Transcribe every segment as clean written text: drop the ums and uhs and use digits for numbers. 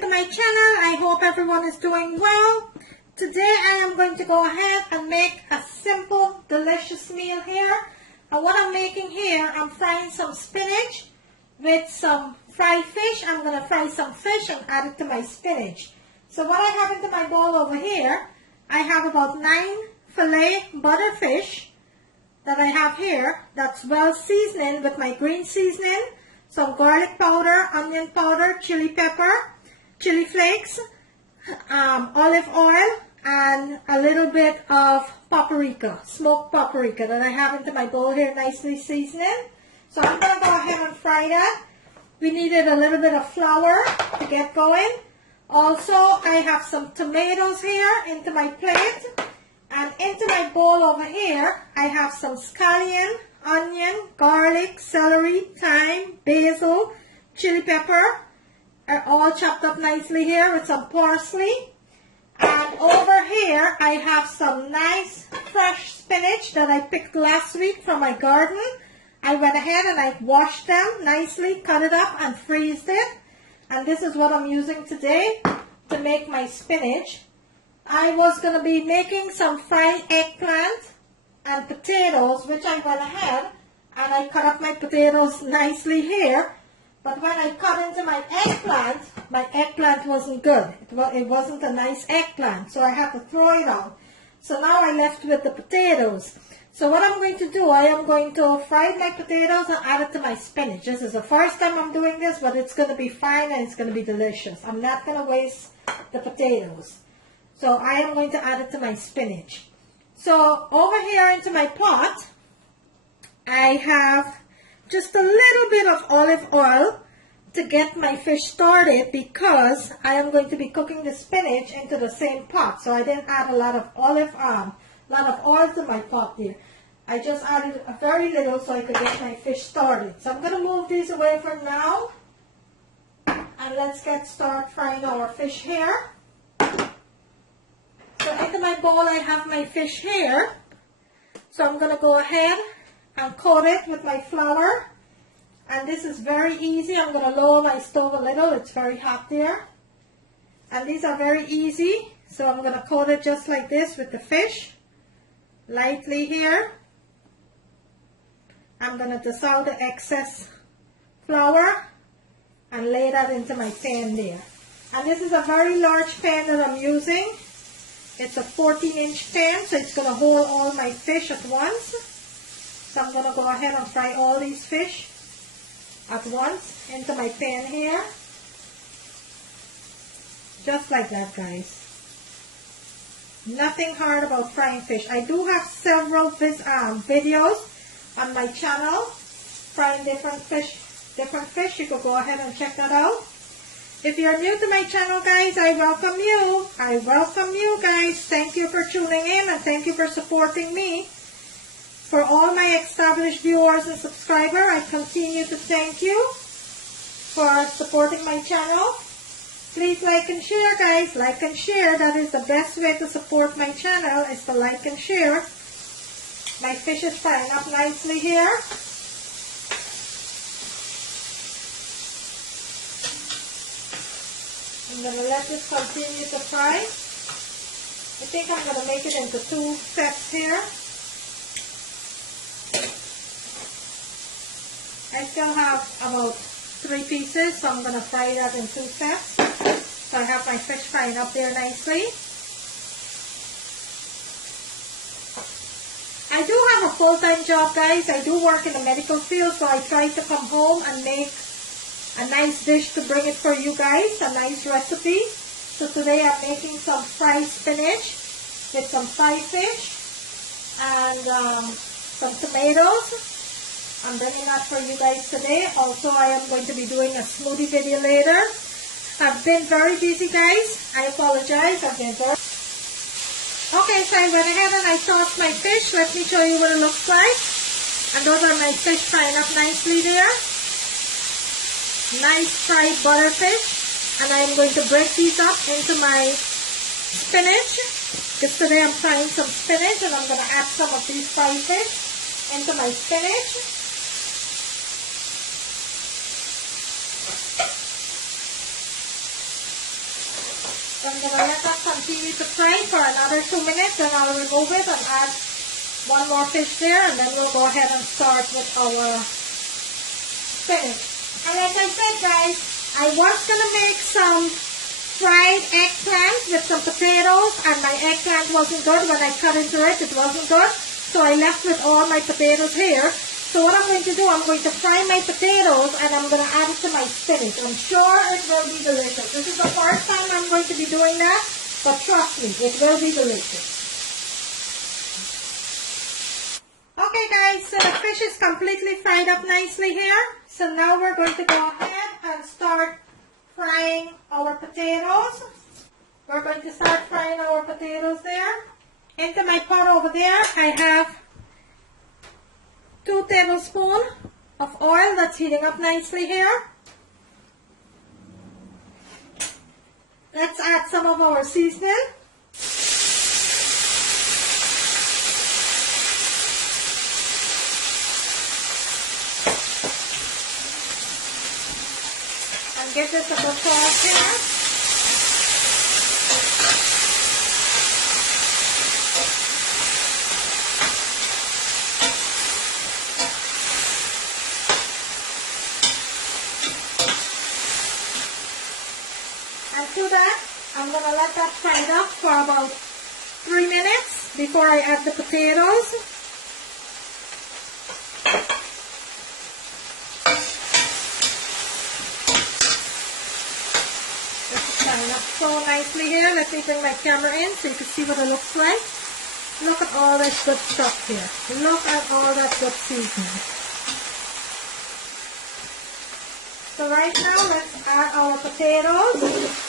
into my channel. I hope everyone is doing well. Today I am going to go ahead and make a simple, delicious meal here. And what I'm making here, I'm frying some spinach with some fried fish. I'm going to fry some fish and add it to my spinach. So what I have into my bowl over here, I have about 9 fillet butter fish that I have here. That's well seasoned with my green seasoning, some garlic powder, onion powder, chili pepper, chili flakes, olive oil, and a little bit of paprika, smoked paprika that I have into my bowl here, nicely seasoning. So I'm going to go ahead and fry that. We needed a little bit of flour to get going. Also, I have some tomatoes here into my plate. And into my bowl over here, I have some scallion, onion, garlic, celery, thyme, basil, chili pepper, all chopped up nicely here with some parsley. And over here, I have some nice fresh spinach that I picked last week from my garden. I went ahead and I washed them nicely, cut it up and freezed it. And this is what I'm using today to make my spinach. I was going to be making some fried eggplant and potatoes, which I went ahead and I cut up my potatoes nicely here. But when I cut into my eggplant wasn't good. It wasn't a nice eggplant, so I had to throw it out. So now I left with the potatoes. So what I'm going to do, I am going to fry my potatoes and add it to my spinach. This is the first time I'm doing this, but it's going to be fine and it's going to be delicious. I'm not going to waste the potatoes. So I am going to add it to my spinach. So over here into my pot, I have just a little bit of olive oil to get my fish started because I am going to be cooking the spinach into the same pot. So I didn't add a lot of oil to my pot here. I just added a very little so I could get my fish started. So I'm going to move these away for now. And let's get started frying our fish here. So into my bowl I have my fish here. So I'm going to go ahead and coat it with my flour. And this is very easy. I'm going to lower my stove a little. It's very hot there. And these are very easy. So I'm going to coat it just like this with the fish. Lightly here. I'm going to dissolve the excess flour and lay that into my pan there. And this is a very large pan that I'm using. It's a 14-inch pan, so it's going to hold all my fish at once. So I'm going to go ahead and fry all these fish at once into my pan here. Just like that, guys. Nothing hard about frying fish. I do have several videos on my channel frying different fish. You can go ahead and check that out. If you're new to my channel, guys, I welcome you. I welcome you, guys. Thank you for tuning in and thank you for supporting me. For all my established viewers and subscribers, I continue to thank you for supporting my channel. Please like and share, guys. Like and share. That is the best way to support my channel, is to like and share. My fish is frying up nicely here. I'm going to let this continue to fry. I think I'm going to make it into 2 sets here. I still have about 3 pieces, so I'm going to fry that in 2 sets. So I have my fish frying up there nicely. I do have a full-time job, guys. I do work in the medical field, so I try to come home and make a nice dish to bring it for you guys, a nice recipe. So today I'm making some fried spinach with some fried fish and some tomatoes. I'm bringing that for you guys today. Also, I am going to be doing a smoothie video later. I've been very busy, guys. I apologize. I've been very... Okay, so I went ahead and I sauced my fish. Let me show you what it looks like. And those are my fish frying up nicely there. Nice fried butter fish. And I'm going to break these up into my spinach. Because today I'm frying some spinach and I'm going to add some of these fried fish into my spinach. I'm going to let that continue to fry for another 2 minutes, then I'll remove it and add one more fish there, and then we'll go ahead and start with our spinach. And like I said, guys, I was going to make some fried eggplant with some potatoes, and my eggplant wasn't good. When I cut into it, it wasn't good. So I left with all my potatoes here. So what I'm going to do, I'm going to fry my potatoes and I'm going to add it to my spinach. I'm sure it will be delicious. This is the first time I'm going to be doing that, but trust me, it will be delicious. Okay guys, so the fish is completely fried up nicely here. So now we're going to go ahead and start frying our potatoes. We're going to start frying our potatoes there. Into my pot over there, I have 2 tablespoons of oil that's heating up nicely here. Let's add some of our seasoning. And give this a good toss here. To that, I'm going to let that fry up for about 3 minutes before I add the potatoes. This is frying up so nicely here. Let me bring my camera in so you can see what it looks like. Look at all this good stuff here. Look at all that good seasoning. So right now, let's add our potatoes.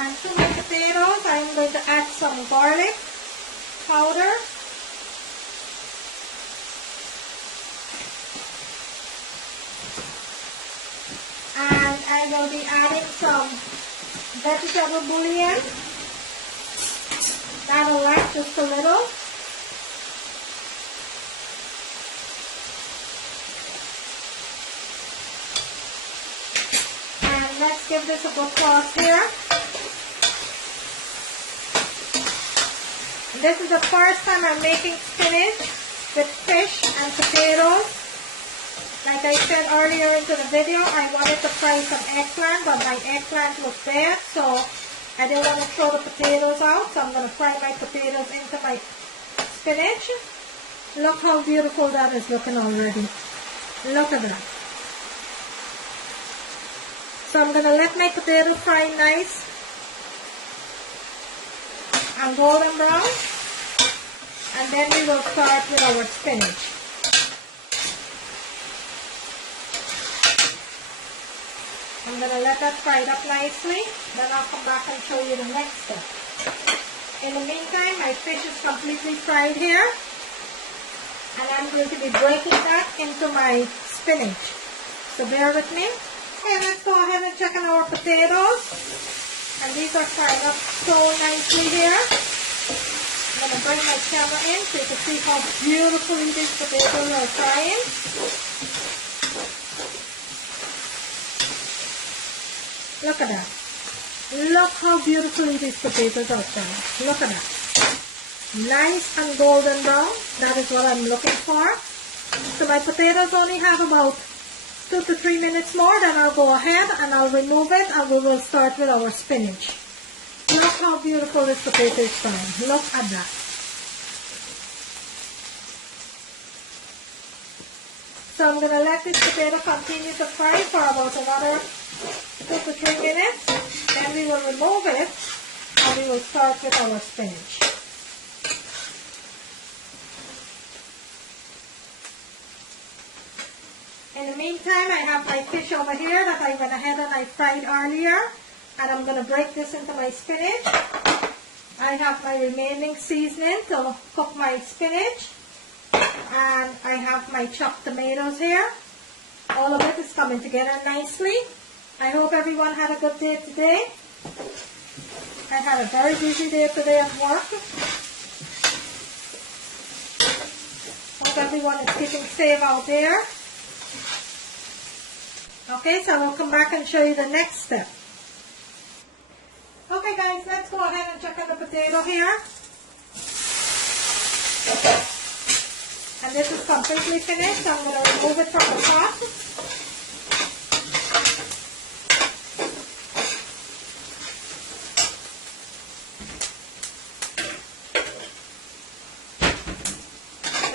And to my potatoes, I'm going to add some garlic powder. And I will be adding some vegetable bouillon. That'll like just a little. And let's give this a good toss here. And this is the first time I'm making spinach with fish and potatoes. Like I said earlier into the video, I wanted to fry some eggplant, but my eggplant was bad, so I didn't want to throw the potatoes out, so I'm going to fry my potatoes into my spinach. Look how beautiful that is looking already. Look at that. So I'm going to let my potato fry nice and golden brown, and then we will start with our spinach. I'm going to let that fry up nicely, then I'll come back and show you the next step. In the meantime, my fish is completely fried here, and I'm going to be breaking that into my spinach. So bear with me. Okay, let's go ahead and check on our potatoes. And these are fried up so nicely here. I'm going to bring my camera in so you can see how beautifully these potatoes are frying. Look at that. Look how beautifully these potatoes are frying. Look at that. Nice and golden brown. That is what I'm looking for. So my potatoes only have about 2 to 3 minutes more. Then I'll go ahead and I'll remove it and we will start with our spinach. Look how beautiful this potato is frying. Look at that. So I'm going to let this potato continue to fry for about another 2 to 3 minutes. Then we will remove it and we will start with our spinach. In the meantime, I have my fish over here that I went ahead and I fried earlier. And I'm going to break this into my spinach. I have my remaining seasoning to cook my spinach. And I have my chopped tomatoes here. All of it is coming together nicely. I hope everyone had a good day today. I had a very busy day today at work. Hope everyone is keeping safe out there. Okay, so we'll come back and show you the next step. Okay guys, let's go ahead and check out the potato here. And this is completely finished, so I'm going to remove it from the pot.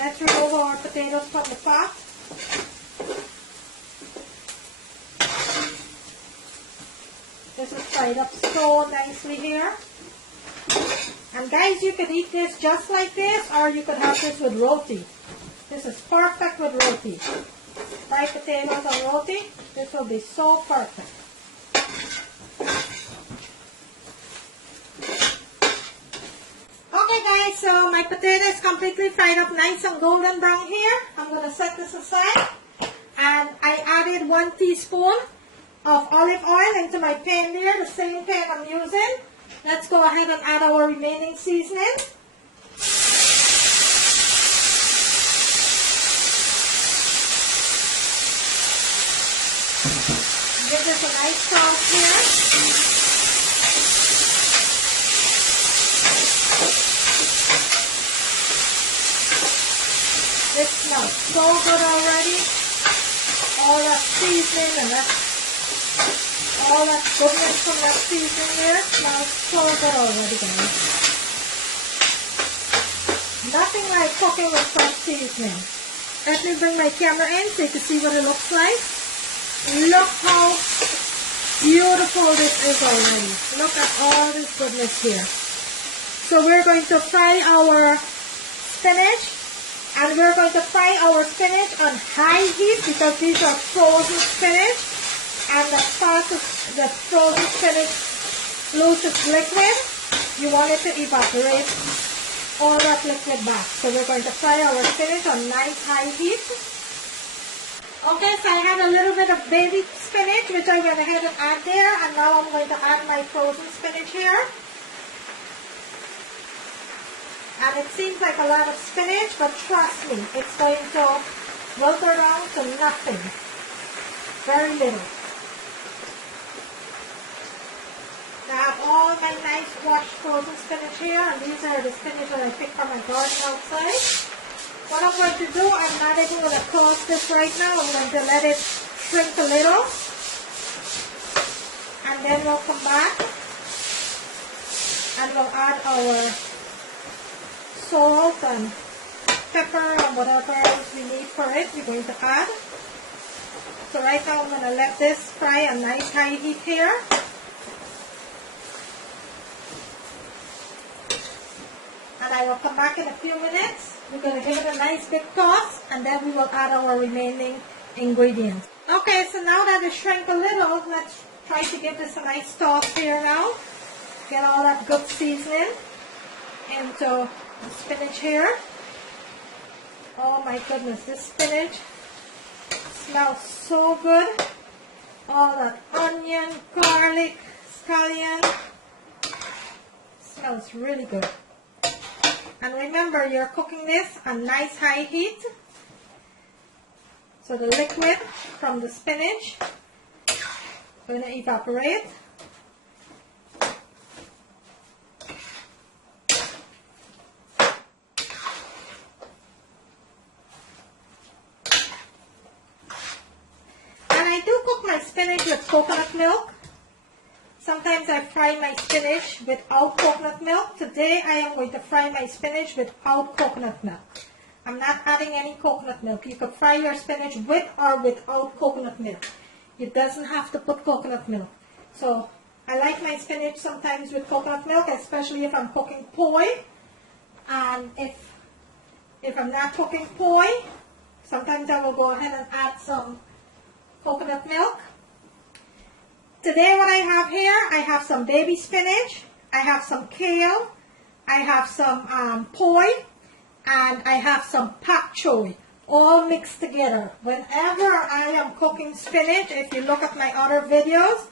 Let's remove our potatoes from the pot. This is fried up so nicely here. And guys, you could eat this just like this, or you could have this with roti. This is perfect with roti. Fried potatoes on roti, this will be so perfect. Okay guys, so my potato is completely fried up nice and golden brown here. I'm going to set this aside. And I added 1 teaspoon of olive oil into my pan there, the same pan I'm using. Let's go ahead and add our remaining seasoning. Give this a nice sauce here. This smells so good already. All that seasoning and all that goodness from that seasoning there smells so good already, guys. Nothing like cooking with fresh seasoning. Let me bring my camera in so you can see what it looks like. Look how beautiful this is already. Look at all this goodness here. So we're going to fry our spinach. And we're going to fry our spinach on high heat because these are frozen spinach. And the frozen spinach loses liquid. You want it to evaporate all that liquid back. So we're going to fry our spinach on nice high heat. Okay, so I had a little bit of baby spinach which I went ahead and add there. And now I'm going to add my frozen spinach here. And it seems like a lot of spinach, but trust me, it's going to wilter down to nothing. Very little. I have all my nice washed frozen spinach here, and these are the spinach that I picked from my garden outside. What I'm going to do, I'm not even going to close this right now. I'm going to let it shrink a little. And then we'll come back and we'll add our salt and pepper and whatever else we need for it. We're going to add. So right now I'm going to let this fry on nice high heat here. And I will come back in a few minutes. We're going to give it a nice big toss, and then we will add our remaining ingredients. Okay, so now that it shrank a little, let's try to give this a nice toss here now. Get all that good seasoning into the spinach here. Oh my goodness, this spinach smells so good. All that onion, garlic, scallion. Smells really good. And remember, you're cooking this on nice high heat. So the liquid from the spinach is going to evaporate. And I do cook my spinach with coconut milk. Sometimes I fry my spinach without coconut milk. Today I am going to fry my spinach without coconut milk. I'm not adding any coconut milk. You could fry your spinach with or without coconut milk. It doesn't have to put coconut milk. So I like my spinach sometimes with coconut milk, especially if I'm cooking poi. And if I'm not cooking poi, sometimes I will go ahead and add some coconut milk. Today what I have here, I have some baby spinach, I have some kale, I have some poi, and I have some pak choy, all mixed together. Whenever I am cooking spinach, if you look at my other videos,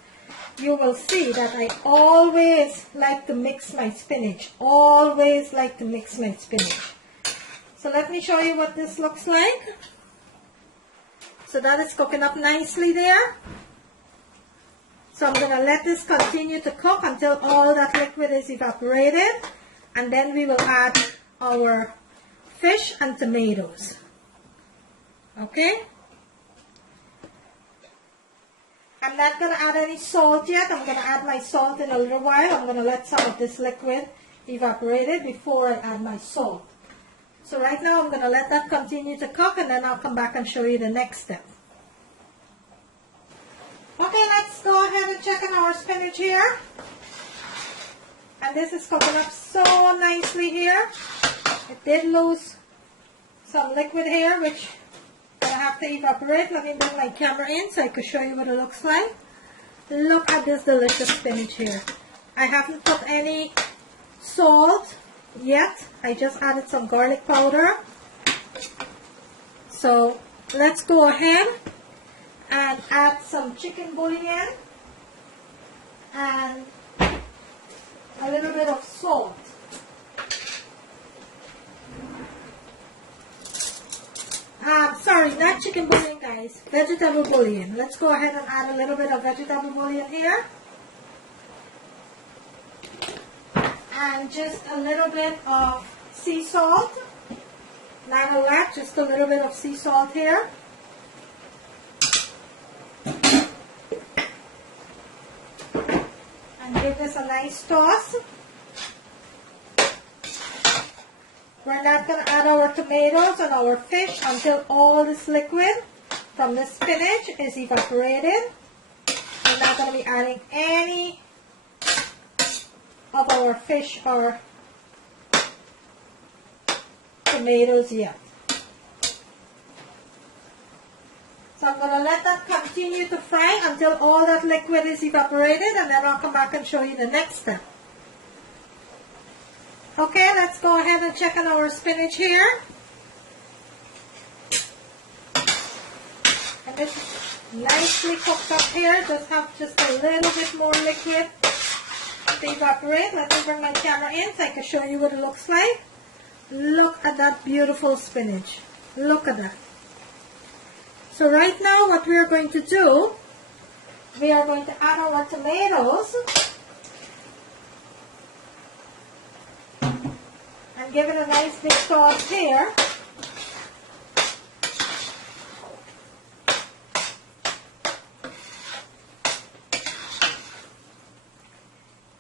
you will see that I always like to mix my spinach. Always like to mix my spinach. So let me show you what this looks like. So that is cooking up nicely there. So I'm going to let this continue to cook until all that liquid is evaporated. And then we will add our fish and tomatoes. Okay? I'm not going to add any salt yet. I'm going to add my salt in a little while. I'm going to let some of this liquid evaporate it before I add my salt. So right now I'm going to let that continue to cook, and then I'll come back and show you the next step. Okay, let's go ahead and check on our spinach here. And this is cooking up so nicely here. It did lose some liquid here, which I have to evaporate. Let me bring my camera in so I can show you what it looks like. Look at this delicious spinach here. I haven't put any salt yet. I just added some garlic powder. So let's go ahead and add some chicken bouillon and a little bit of salt. Sorry, not chicken bouillon, guys. Vegetable bouillon. Let's go ahead and add a little bit of vegetable bouillon here. And just a little bit of sea salt. Not a lot, just a little bit of sea salt here. And give this a nice toss. We're not going to add our tomatoes and our fish until all this liquid from the spinach is evaporated. We're not going to be adding any of our fish or tomatoes yet. So I'm going to let that continue to fry until all that liquid is evaporated, and then I'll come back and show you the next step. Okay, let's go ahead and check on our spinach here. And this is nicely cooked up here. Just have just a little bit more liquid to evaporate. Let me bring my camera in so I can show you what it looks like. Look at that beautiful spinach. Look at that. So right now what we are going to do, we are going to add our tomatoes. And give it a nice big toss here.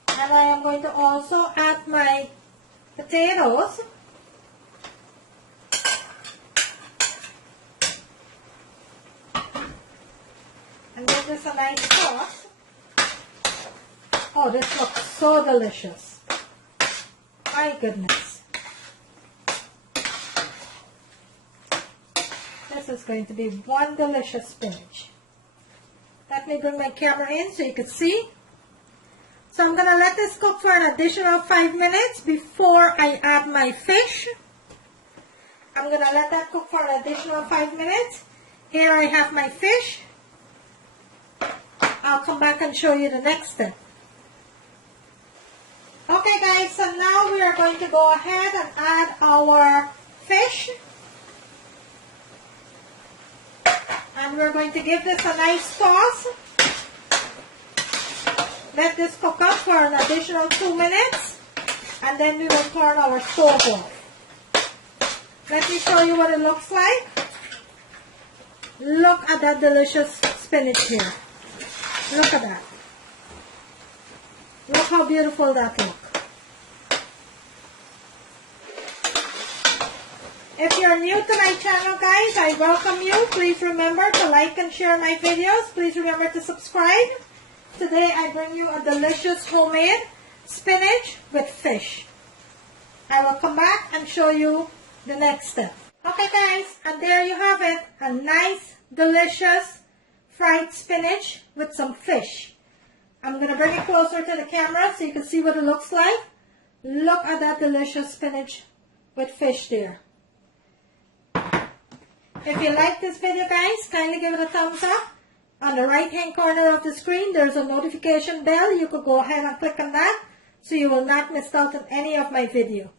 And I am going to also add my potatoes. And give this a nice toss. Oh, this looks so delicious. My goodness. This is going to be one delicious spinach. Let me bring my camera in so you can see. So I'm going to let this cook for an additional 5 minutes before I add my fish. I'm going to let that cook for an additional 5 minutes. Here I have my fish. I'll come back and show you the next step. Okay guys, so now we are going to go ahead and add our fish. And we're going to give this a nice toss. Let this cook up for an additional 2 minutes. And then we will turn our stove off. Let me show you what it looks like. Look at that delicious spinach here. Look at that. Look how beautiful that looks. If you're new to my channel, guys, I welcome you. Please remember to like and share my videos. Please remember to subscribe. Today I bring you a delicious homemade spinach with fish. I will come back and show you the next step. Okay guys, and there you have it. A nice, delicious fried spinach with some fish. I'm going to bring it closer to the camera so you can see what it looks like. Look at that delicious spinach with fish there. If you like this video, guys, kindly give it a thumbs up. On the right hand corner of the screen, there's a notification bell. You could go ahead and click on that so you will not miss out on any of my video.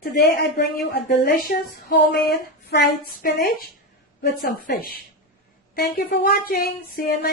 Today I bring you a delicious homemade fried spinach with some fish. Thank you for watching. See you in my